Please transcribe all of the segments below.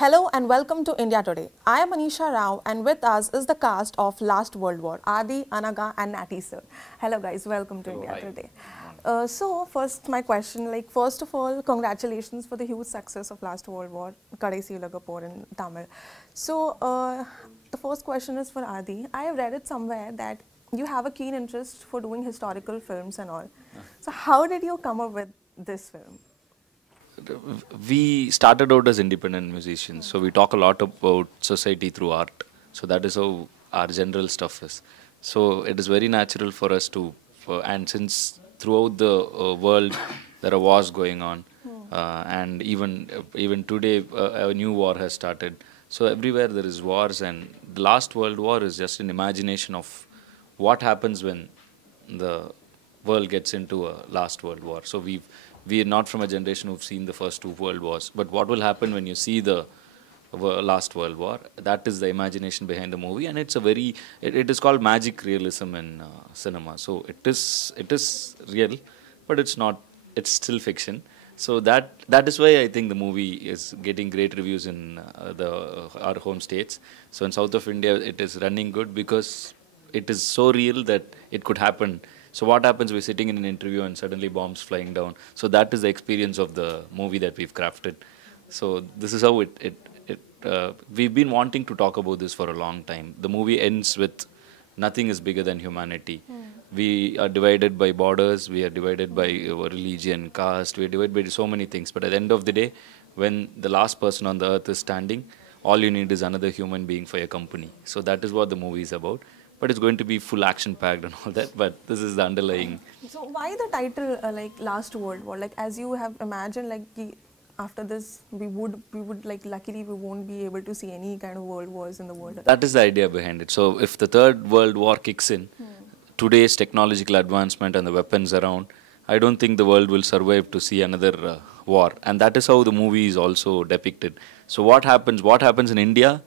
Hello and welcome to India Today. I am Anisha Rao and with us is the cast of Last World War, Adhi, Anagha and Natarajan. Hello guys, welcome to India Today. So first my question, first of all, congratulations for the huge success of Last World War, Kadaisi Ulagapor in Tamil. So the first question is for Adhi. I have read it somewhere that you have a keen interest for doing historical films and all. So how did you come up with this film? We started out as independent musicians, so we talk a lot about society through art. So that is how our general stuff is. So it is very natural for us to, and since throughout the world there are wars going on, and even today a new war has started. So everywhere there is wars, and the last World War is just an imagination of what happens when the world gets into a last World War. So we are not from a generation who've seen the first two world wars, but what will happen when you see the last World War? That is the imagination behind the movie, and it's a very it is called magic realism in cinema. So it is real, but it's not. It's still fiction. So that is why I think the movie is getting great reviews in our home states. So in south of India, it is running good because it is so real that it could happen. So what happens, we're sitting in an interview and suddenly bombs flying down. So that is the experience of the movie that we've crafted. So this is how we've been wanting to talk about this for a long time. The movie ends with nothing is bigger than humanity. We are divided by borders, we are divided by religion, caste, we are divided by so many things. But at the end of the day, when the last person on the earth is standing, all you need is another human being for your company. So that is what the movie is about. But it's going to be full action packed and all that, but this is the underlying. So why the title Last World War? As you have imagined, after this we would luckily we won't be able to see any kind of world wars in the world. That is the idea behind it. So if the third world war kicks in, today's technological advancement and the weapons around, I don't think the world will survive to see another war. And that is how the movie is also depicted. So what happens in India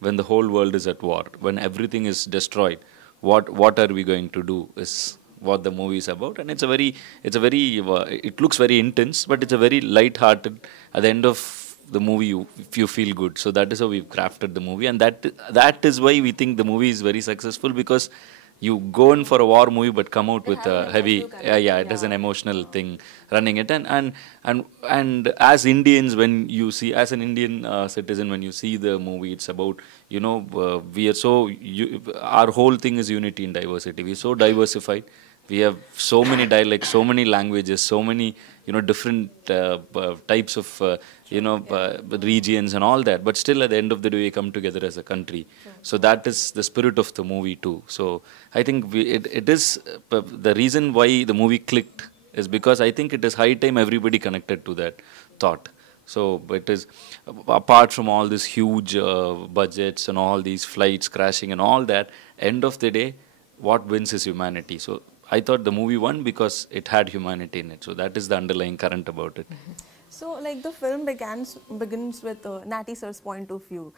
when the whole world is at war, when everything is destroyed? What are we going to do is what the movie is about. And it looks very intense, but it's a very light-hearted. At the end of the movie, you feel good. So that is how we've crafted the movie, and that is why we think the movie is very successful, because you go in for a war movie but come out with a heavy, it is an emotional thing running it. And as Indians, when you see, as an Indian citizen, when you see the movie, it's about, we are our whole thing is unity in diversity. We're so diversified. We have so many dialects, so many languages, so many, different types of, regions and all that. But still, at the end of the day, we come together as a country. So that is the spirit of the movie too. So I think it is the reason why the movie clicked is because I think it is high time everybody connected to that thought. So it is, apart from all these huge budgets and all these flights crashing and all that, end of the day, what wins is humanity. So I thought the movie won because it had humanity in it. So that is the underlying current about it. So the film begins with Natty sir's point of view.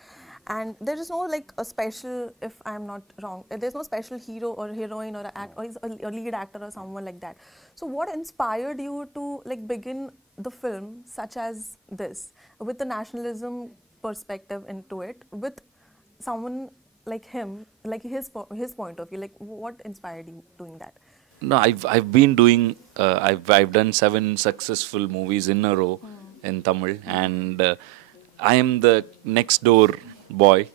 And there is no a special, if I'm not wrong, there's no special hero or heroine or a lead actor or someone like that. So what inspired you to begin the film such as this, with the nationalism perspective into it, with someone like him, his point of view? What inspired you doing that? No, I've been doing, I've done 7 successful movies in a row in Tamil, and I am the next door boy.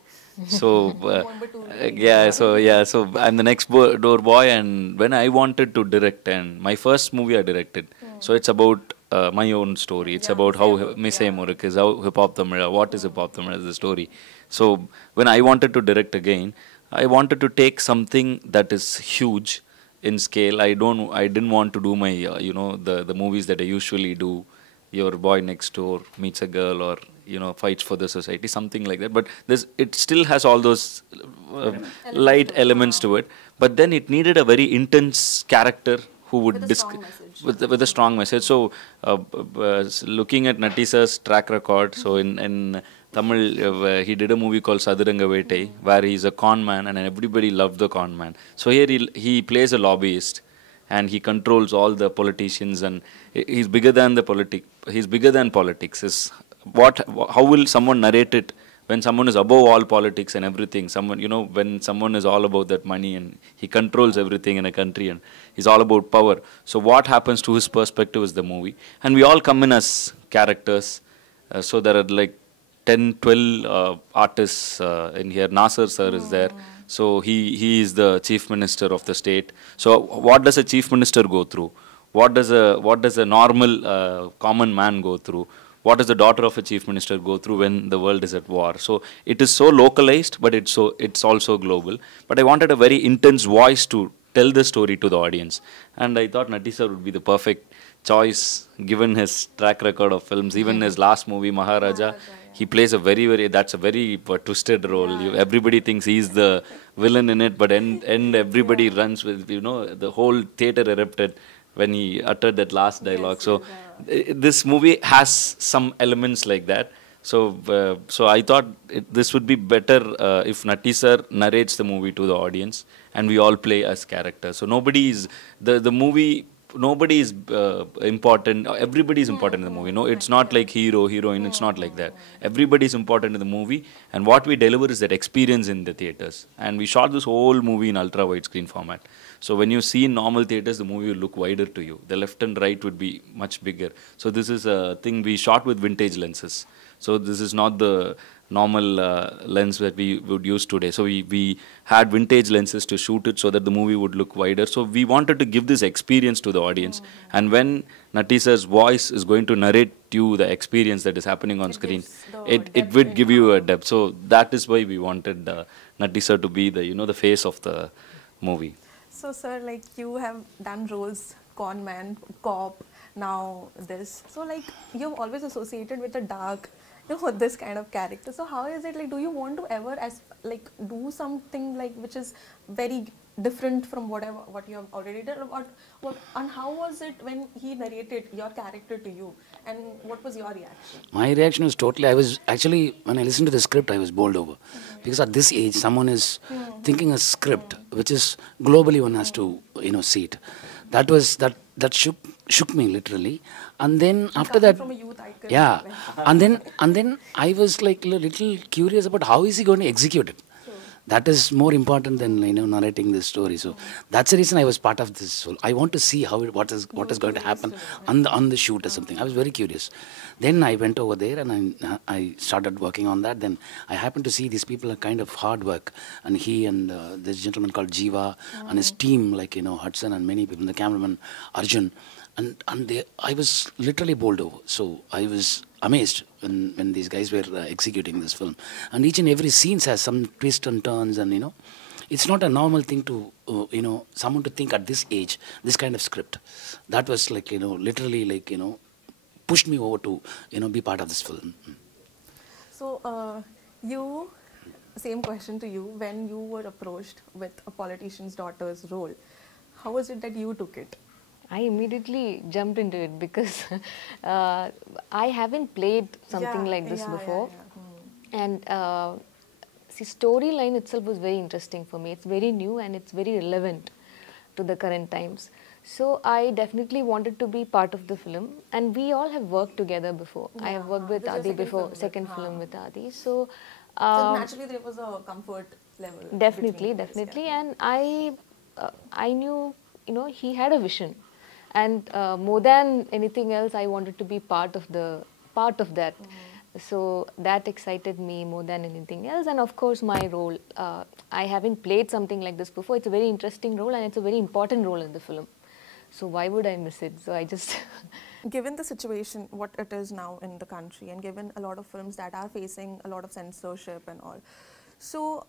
So so I'm the next door boy, and when I wanted to direct, and my first movie I directed, so it's about my own story. It's about how Misai Murik is, how Hiphop Tamizha, what is Hiphop Tamizha is the story. So when I wanted to direct again, I wanted to take something that is huge in scale. I didn't want to do my the movies that I usually do. Your boy next door meets a girl, or fights for the society, something like that. But it still has all those light elements to it. But then it needed a very intense character who would with a strong message. So looking at Natarajan's track record, so in Tamil, he did a movie called Saduranga Vettai, where he's a con man, and everybody loved the con man. So here he plays a lobbyist, and he controls all the politicians, and he's bigger than politics. His how will someone narrate it when someone is above all politics and everything? Someone, when someone is all about that money and he controls everything in a country and he's all about power. So what happens to his perspective is the movie. And we all come in as characters. So there are like 10, 12 artists in here. Nasser sir is there. So he is the chief minister of the state. So what does a chief minister go through? What does a normal common man go through? What does the daughter of a chief minister go through when the world is at war? So it is so localized, but it's also global. But I wanted a very intense voice to tell the story to the audience, and I thought Nati sir would be the perfect choice given his track record of films. Even his last movie Maharaja, he plays a very twisted role. Everybody thinks he's the villain in it, but end everybody runs with, the whole theater erupted when he uttered that last dialogue. So this movie has some elements like that. So I thought this would be better if Nati sir narrates the movie to the audience and we all play as characters. So nobody is important. Everybody is important in the movie. No, it's not like hero, heroine. It's not like that. Everybody is important in the movie, and what we deliver is that experience in the theaters. And we shot this whole movie in ultra widescreen format. So when you see in normal theaters, the movie will look wider to you. The left and right would be much bigger. So this is a thing we shot with vintage lenses. So this is not the normal lens that we would use today. So we had vintage lenses to shoot it so that the movie would look wider. So we wanted to give this experience to the audience. And when Nati sir's voice is going to narrate you the experience that is happening on screen, it would give you a depth. So that is why we wanted Nati sir to be the face of the movie. So sir, like you have done roles, con man, cop, now this. So like you've always associated with the dark, this kind of character. So how is it, like, do you want to ever do something like which is very different from what you have already done? And how was it when he narrated your character to you, and what was your reaction? My reaction was totally, when I listened to the script, I was bowled over. Because at this age, someone is thinking a script which is globally one has to, see it. That shook me literally. And then after that, from a youth icon, yeah, and then I was like a little curious about how is he going to execute it. That is more important than narrating this story. So that's the reason I was part of this. I want to see what is going to happen on the shoot or something. I was very curious. Then I went over there and I started working on that. Then I happened to see these people are kind of hard work, and he and this gentleman called Jiva and his team, like Hudson and many people, the cameraman Arjun, and I was literally bowled over. So I was amazed when these guys were executing this film, and each and every scene has some twists and turns, and it's not a normal thing to someone to think at this age this kind of script. That was like literally pushed me over to be part of this film. So same question to you, when you were approached with a politician's daughter's role, how was it that you took it? I immediately jumped into it because I haven't played something like this before. And see, storyline itself was very interesting for me. It's very new and it's very relevant to the current times. So I definitely wanted to be part of the film, and we all have worked together before. I have worked with Adhi before, second film with Adhi. So naturally there was a comfort level. Definitely. And I knew, he had a vision. And more than anything else, I wanted to be part of that. So that excited me more than anything else. And of course, my role. I haven't played something like this before. It's a very interesting role, and it's a very important role in the film. So why would I miss it? So I just... Given the situation, what it is now in the country, and given a lot of films that are facing a lot of censorship and all, so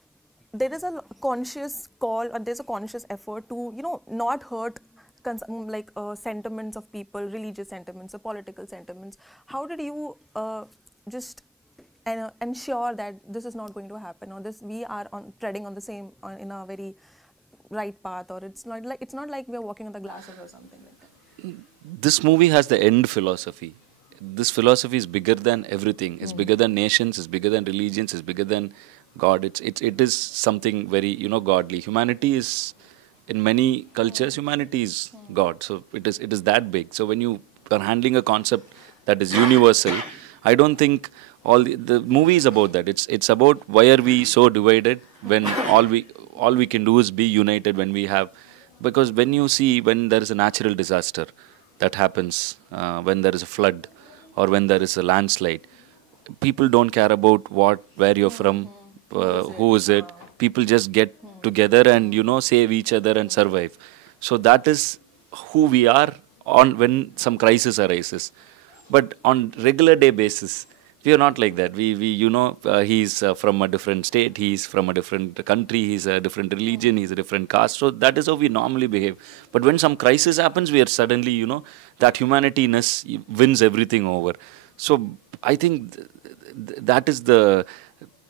there is a conscious call, or there's a conscious effort to, not hurt sentiments of people, religious sentiments or political sentiments. How did you just ensure that this is not going to happen, or we are treading on the same in a very right path, or it's not like we are walking on the glasses or something like that? This movie has the end philosophy. This philosophy is bigger than everything. It's bigger than nations. It's bigger than religions. It's bigger than God. It is something very godly. Humanity is, in many cultures, humanity is God. So it is that big. So when you are handling a concept that is universal, I don't think the movie is about that. It's about why are we so divided when all we can do is be united when we have, because when you see when there is a natural disaster that happens, when there is a flood or when there is a landslide, people don't care about where you're from, who is it. People just get together and save each other and survive. So that is who we are on when some crisis arises. But on regular day basis, we are not like that. He's from a different state, he's from a different country, he's a different religion, he's a different caste. So that is how we normally behave. But when some crisis happens, we are suddenly, that humanityness wins everything over. So I think that is the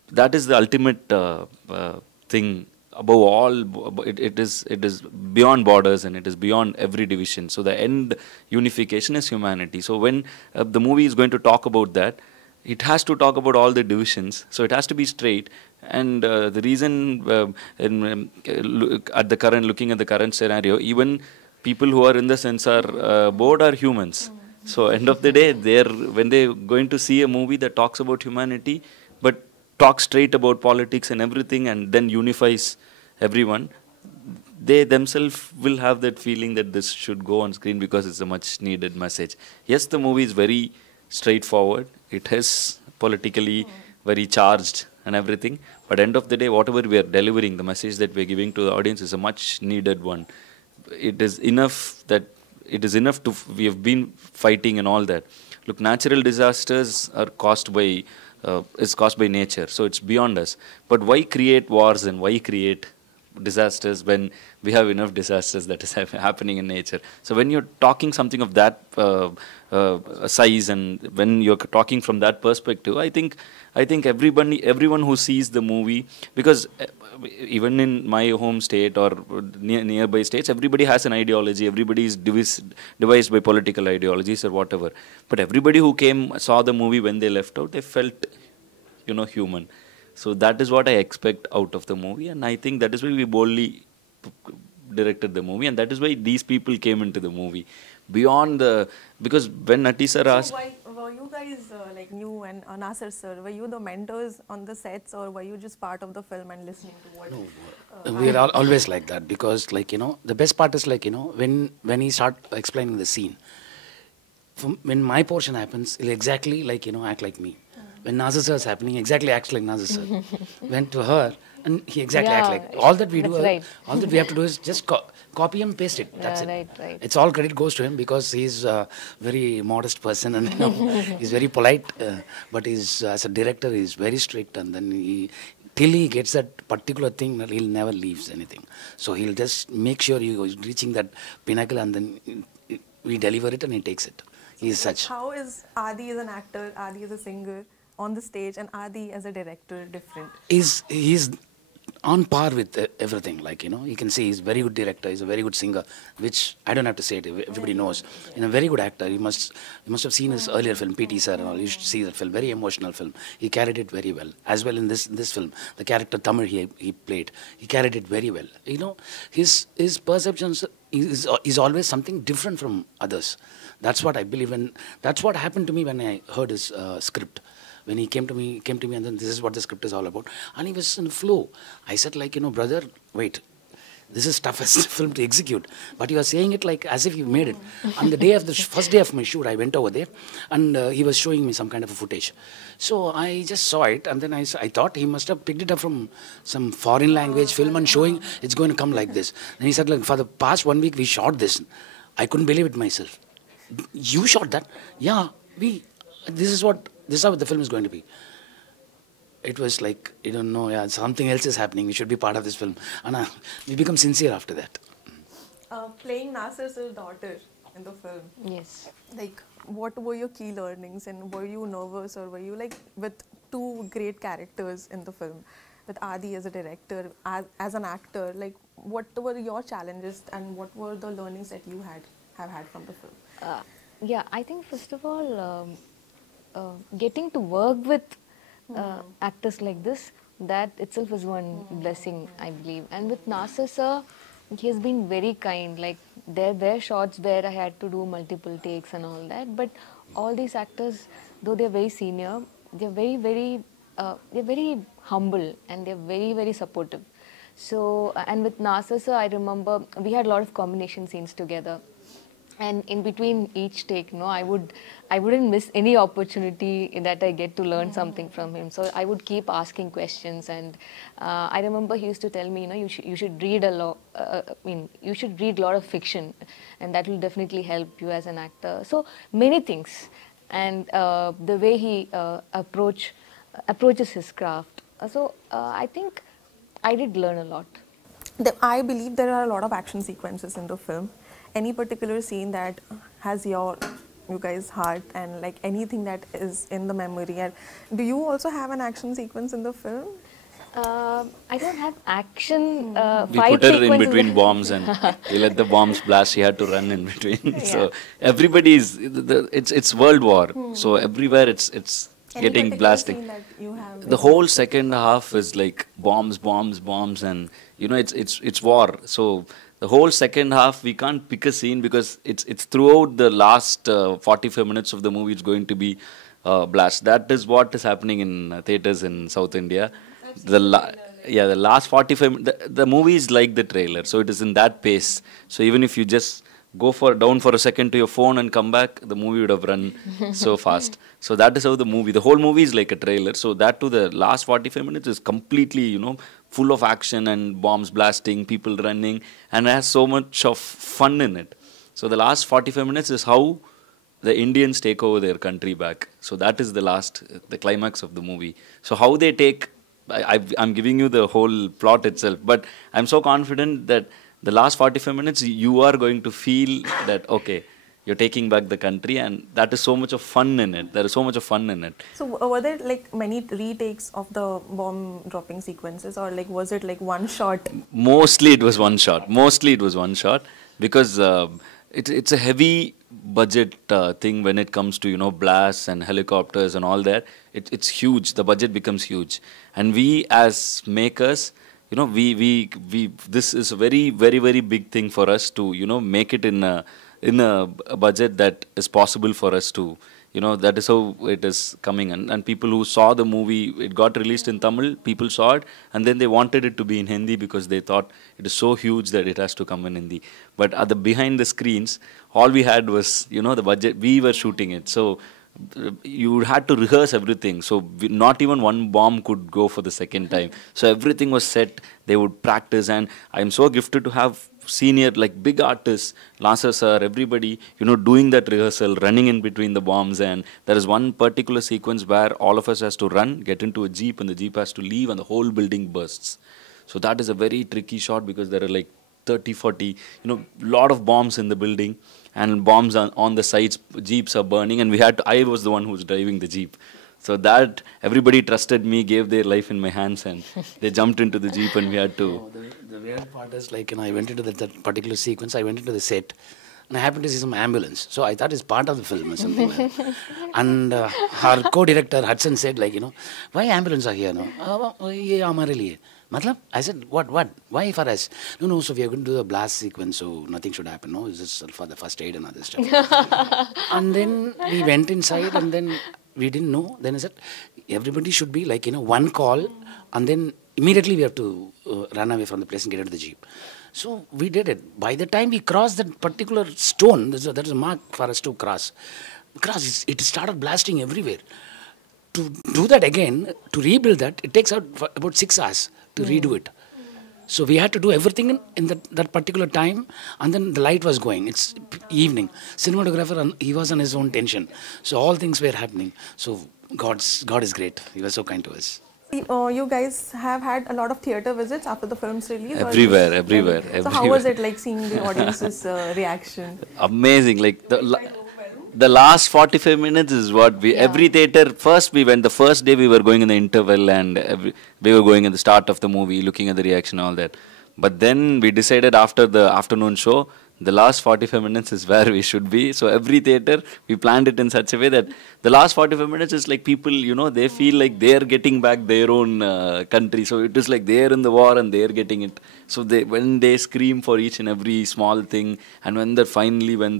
ultimate thing. Above all, it is beyond borders and it is beyond every division. So the end unification is humanity. So when the movie is going to talk about that, it has to talk about all the divisions. So it has to be straight. And the reason looking at the current scenario, even people who are in the censor board are humans. So end of the day, when they're going to see a movie that talks about humanity, but talks straight about politics and everything, and then unifies everyone, they themselves will have that feeling that this should go on screen because it's a much needed message. Yes, the movie is very straightforward. It is politically very charged and everything. But end of the day, whatever we are delivering, the message that we are giving to the audience is a much needed one. It is enough to, we have been fighting and all that. Look, natural disasters are caused by nature, so it's beyond us. But why create wars and why create disasters when we have enough disasters that is happening in nature? So when you're talking something of that size, and when you're talking from that perspective, I think everyone who sees the movie, because even in my home state or nearby states, everybody has an ideology, everybody is devised by political ideologies or whatever. But everybody who saw the movie, when they left out, they felt, human. So that is what I expect out of the movie, and I think that is why we boldly directed the movie, and that is why these people came into the movie. Because when Nati sir asked... So were you guys, like you and Nasir sir, were you the mentors on the sets, or were you just part of the film and listening to what... No, we are always like that, because the best part is when he start explaining the scene, when my portion happens, he'll exactly act like me. When Nasir sir is happening, exactly acts like Nasir sir. Went to her, and he exactly acts like. All that we do, all that we have to do is just copy and paste it. That's it. Right. It's all credit goes to him, because he's a very modest person, and he's very polite. But as a director, he's very strict, and then till he gets that particular thing, he'll never leaves anything. So he'll just make sure he's reaching that pinnacle, and then we deliver it, and he takes it. He's such. How is Adhi as an actor, Adhi as a singer on the stage, and Adhi as a director different? He's on par with everything. You can see he's a very good director, he's a very good singer, which I don't have to say it, everybody knows. And a very good actor. You must have seen his earlier film, P.T. Sir and all. You should see that film, very emotional film. He carried it very well. As well in this film, the character Tamil he played, he carried it very well. His perceptions is always something different from others. That's what I believe, and that's what happened to me when I heard his script. When he came to me, and then this is what the script is all about. And he was in flow. I said, brother, wait, this is toughest film to execute. But you are saying it as if you made it. On the first day of my shoot, I went over there, and he was showing me some kind of a footage. So I just saw it, and then I thought he must have picked it up from some foreign language film and showing it's going to come like this. And he said, for the past 1 week, we shot this. I couldn't believe it myself. You shot that? Yeah, this is how the film is going to be. It was something else is happening. We should be part of this film. And we become sincere after that. Playing Nasir's daughter in the film. Yes. What were your key learnings, and were you nervous, or were you with two great characters in the film, with Adhi as a director, as an actor, what were your challenges, and what were the learnings that you have had from the film? Yeah, I think first of all, getting to work with actors like this, that itself is one blessing, I believe. And with Nasir sir, he has been very kind. There were shots where I had to do multiple takes and all that, but all these actors though they're very senior, they're very humble and they're very, very supportive. So, and with Nasser sir, I remember we had a lot of combination scenes together. And in between each take, I wouldn't miss any opportunity that I get to learn something from him. So I would keep asking questions, and I remember he used to tell me, you should read a lot. You should read a lot of fiction, and that will definitely help you as an actor. So many things, and the way he approaches his craft. So I think I did learn a lot. I believe there are a lot of action sequences in the film. Any particular scene that has you guys' heart, and like anything that is in the memory? And do you also have an action sequence in the film? I don't have action we fight put her in sequences. between bombs and we let the bombs blast. She had to run in between. Yeah. So everybody's it's World War. So everywhere it's Any getting particular blasting. scene that you have? The whole second half is like bombs, bombs, bombs, and it's war. So the whole second half we can't pick a scene because it's throughout the last 45 minutes of the movie. It's going to be blast. That is what is happening in theaters in South India. The last 45 the movie is like the trailer, so it is in that pace. So even if you just go down for a second to your phone and come back, the movie would have run so fast. So that is how the whole movie is like a trailer. So that to the last 45 minutes is completely, full of action and bombs blasting, people running, and it has so much of fun in it. So the last 45 minutes is how the Indians take over their country back. So that is the climax of the movie. So how they take, I'm giving you the whole plot itself, but I'm so confident that the last 45 minutes, you are going to feel that, okay, you're taking back the country, and that is so much of fun in it. There is so much of fun in it. So were there like many retakes of the bomb dropping sequences, or like was it like one shot? Mostly it was one shot. Because it's a heavy budget thing when it comes to blasts and helicopters and all that. It's huge. The budget becomes huge, and we as makers, we this is a very, very, very big thing for us to make it in a budget that is possible for us to that is how it is coming. And people who saw the movie, it got released in Tamil, people saw it, and then they wanted it to be in Hindi because they thought it is so huge that it has to come in Hindi. But at the behind the screens, all we had was the budget. We were shooting it, so you had to rehearse everything. So not even one bomb could go for the second time. So everything was set. They would practice, and I'm so gifted to have senior, like big artists, Nasser sir, everybody, doing that rehearsal, running in between the bombs. And there is one particular sequence where all of us has to run, get into a jeep, and the jeep has to leave, and the whole building bursts. So that is a very tricky shot because there are like 30, 40, lot of bombs in the building, and bombs on the sides, jeeps are burning, and I was the one who was driving the jeep. So that everybody trusted me, gave their life in my hands, and they jumped into the jeep, and we had to. The weird part is like, I went into that particular sequence, I went into the set, and I happened to see some ambulance. So I thought it's part of the film or something like that. And our co-director Hudson said, like, why ambulance are here? No? Ye hamare liye. Matlab? I said, what? Why for us? No, so we are going to do a blast sequence, so nothing should happen. No, it's just for the first aid and other stuff. And then we went inside, and then we didn't know. Then I said, everybody should be like, one call, and then immediately we have to run away from the place and get into the jeep. So we did it. By the time we crossed that particular stone, there's a mark for us to cross. It started blasting everywhere. To do that again, to rebuild that, it takes about 6 hours to redo it. So we had to do everything in that particular time, and then the light was going. It's evening. Cinematographer, he was on his own tension. So all things were happening. So God is great. He was so kind to us. You guys have had a lot of theatre visits after the film's release? Everywhere. So how was it like seeing the audience's reaction? Amazing. Like the last 45 minutes is what every theatre, the first day we were going in the interval, and we were going at the start of the movie, looking at the reaction, all that. But then we decided after the afternoon show the last 45 minutes is where we should be. So every theatre, we planned it in such a way that the last 45 minutes is like people, you know, they feel like they're getting back their own country. So it is like they're in the war and they're getting it. So when they scream for each and every small thing, and when the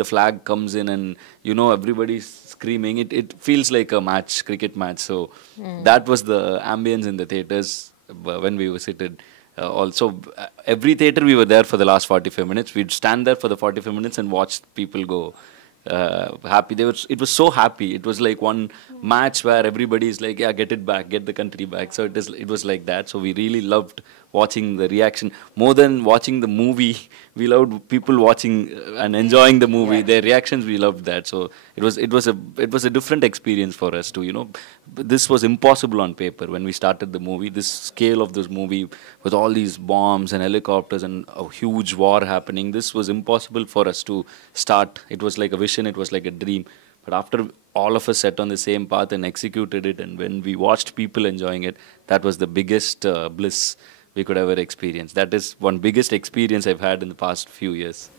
flag comes in and, you know, everybody's screaming, it feels like a match, cricket match. So that was the ambience in the theatres when we visited. Also, every theatre we were there for the last 45 minutes. We'd stand there for the 45 minutes and watch people go happy. It was so happy. It was like one match where everybody is like, yeah, get it back, get the country back. So it was like that. So we really loved watching the reaction more than watching the movie. We loved people watching and enjoying the movie. Yeah. Their reactions, we loved that. So it was a different experience for us too. You know, this was impossible on paper when we started the movie. This scale of this movie with all these bombs and helicopters and a huge war happening. This was impossible for us to start. It was like a vision. It was like a dream. But after all of us set on the same path and executed it, and when we watched people enjoying it, that was the biggest bliss we could ever experience. That is one biggest experience I've had in the past few years.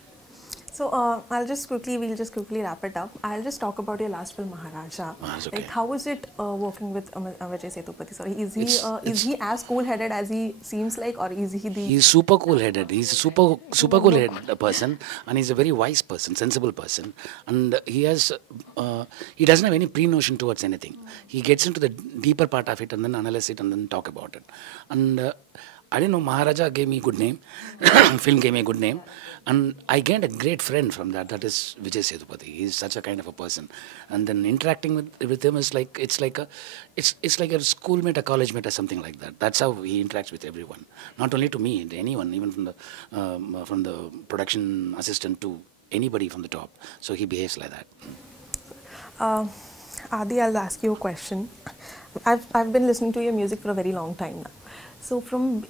So we'll just quickly wrap it up. I'll just talk about your last film, Maharaja. Okay. Like, how was it working with Vijay Sethupathi? Sorry, is he as cool-headed as he seems like, or is he the? He's super cool-headed. He's a super cool-headed person, and he's a very wise person, sensible person, and he doesn't have any pre-notion towards anything. He gets into the deeper part of it and then analyze it and then talk about it. And I didn't know, Maharaja gave me a good name, film gave me a good name, and I gained a great friend from that. That is Vijay Sethupathi. He's such a kind of a person, and then interacting with him is like it's like a schoolmate, a college mate, or something like that. That's how he interacts with everyone, not only to me, to anyone, even from the production assistant to anybody from the top. So he behaves like that. Adhi, I'll ask you a question. I've been listening to your music for a very long time now. So from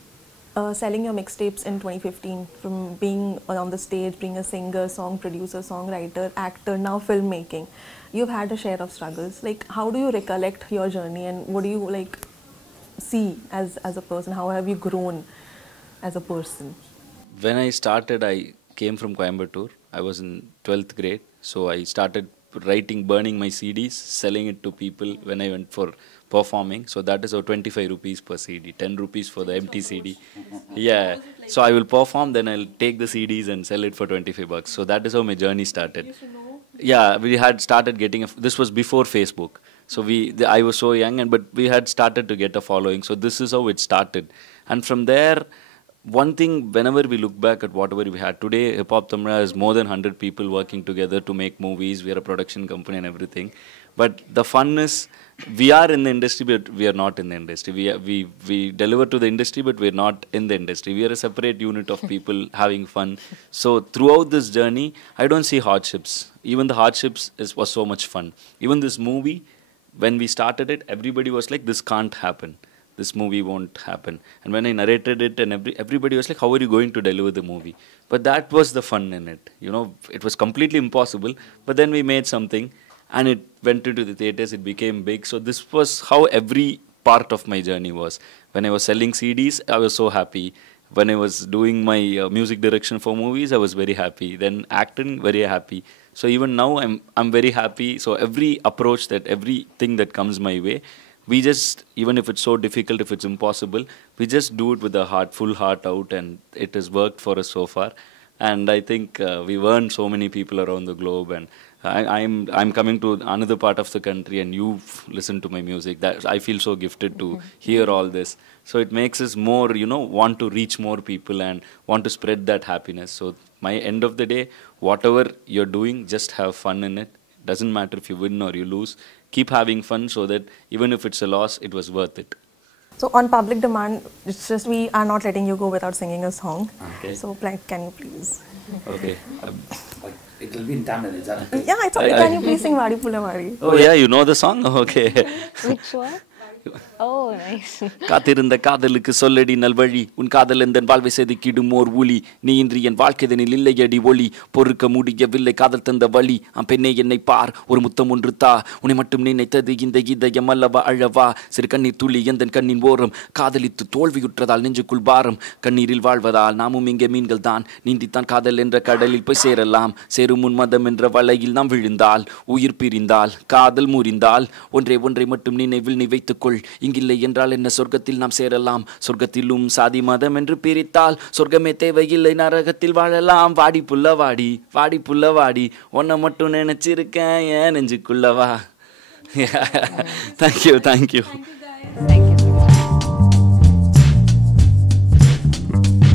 selling your mixtapes in 2015, from being on the stage, being a singer, song producer, songwriter, actor, now filmmaking, you've had a share of struggles. Like, how do you recollect your journey, and what do you like see as a person? How have you grown as a person? When I started, I came from Coimbatore. I was in 12th grade, so I started burning my CDs, selling it to people when I went for performing. So that is our 25 rupees per CD, 10 rupees for the empty CD. Yeah. So I will perform, then I'll take the CDs and sell it for 25 bucks. So that is how my journey started. Yeah, we had started getting this was before Facebook. So I was so young, but we had started to get a following. So this is how it started. And from there, one thing, whenever we look back at whatever we had today, Hiphop Tamizha has more than 100 people working together to make movies. We are a production company and everything. But the fun is, we are in the industry, but we are not in the industry. We deliver to the industry, but we're not in the industry. We are a separate unit of people having fun. So throughout this journey, I don't see hardships. Even the hardships was so much fun. Even this movie, when we started it, everybody was like, this can't happen. This movie won't happen. And when I narrated it, and everybody was like, how are you going to deliver the movie? But that was the fun in it. You know, it was completely impossible. But then we made something, and it went into the theatres, it became big. So this was how every part of my journey was. When I was selling CDs, I was so happy. When I was doing my music direction for movies, I was very happy. Then acting, very happy. So even now, I'm very happy. So every approach, everything that comes my way, we just, even if it's so difficult, if it's impossible, we just do it with a full heart out, and it has worked for us so far. And I think we've earned so many people around the globe, and I'm coming to another part of the country, and you've listened to my music. That I feel so gifted to hear all this. So it makes us more, want to reach more people and want to spread that happiness. So my end of the day, whatever you're doing, just have fun in it. Doesn't matter if you win or you lose. Keep having fun, so that even if it's a loss, it was worth it. So on public demand, it's just we are not letting you go without singing a song. Okay. So can you please? Okay. It will be in Tamil, is that? Yeah, it's okay. Can you please sing Vadi Pula Vari? Oh yeah, you know the song? Okay. Which one? Oh, nice. காத்திருந்த காதலுக்கு சொல்லடி நல்வழி உன் காதல் எந்தன் வாழ்வை செதுக்கிடும் ஓர் ஊழி நீ இன்றி என் வாழ்க்கைதனில் இல்லையடி ஒளி பொறுக்க முடியவில்லை காதல் தந்த வழி பெண்ணே என்னை பார் ஒரு முத்தம் ஒன்று தா உன்னை மட்டும் நினைத்தது இந்த இதயம் அல்லவா அழவா சிறு கண்ணீர் துளி எந்தன் கண்ணின் ஓரம் காதலித்து தோல்வியுற்றதால் நெஞ்சுக்குள் பாரம் கண்ணீரில் வாழ்வதால் நாமும் இங்கே மீன்கள் தான் நீந்தித்தான் காதல் என்ற கடலில் போய் சேரலாம் சேரும் முன் மதம் என்ற வலையில் நாம் விழுந்தால் உயிர் பிரிந்தால் காதல் முறிந்தால் ஒன்றை மட்டும் நினைவில் நீ வைத்துக்கொள் இங்கில்லை என்றால் என்ன சொர்க்கத்தில் நாம் சேரலாம் சொர்க்கத்திலும் சாதி மதம் என்று பிரித்தால் சொர்க்கமே தேவையில்லை நரகத்தில் வாழலாம் வாடி புள்ள வாடி வாடி புள்ள வாடி உன்னை மட்டும் நினைச்சிருக்கேன் ஏன் நெஞ்சுக்குள்ளவா. Thank you. Thank you.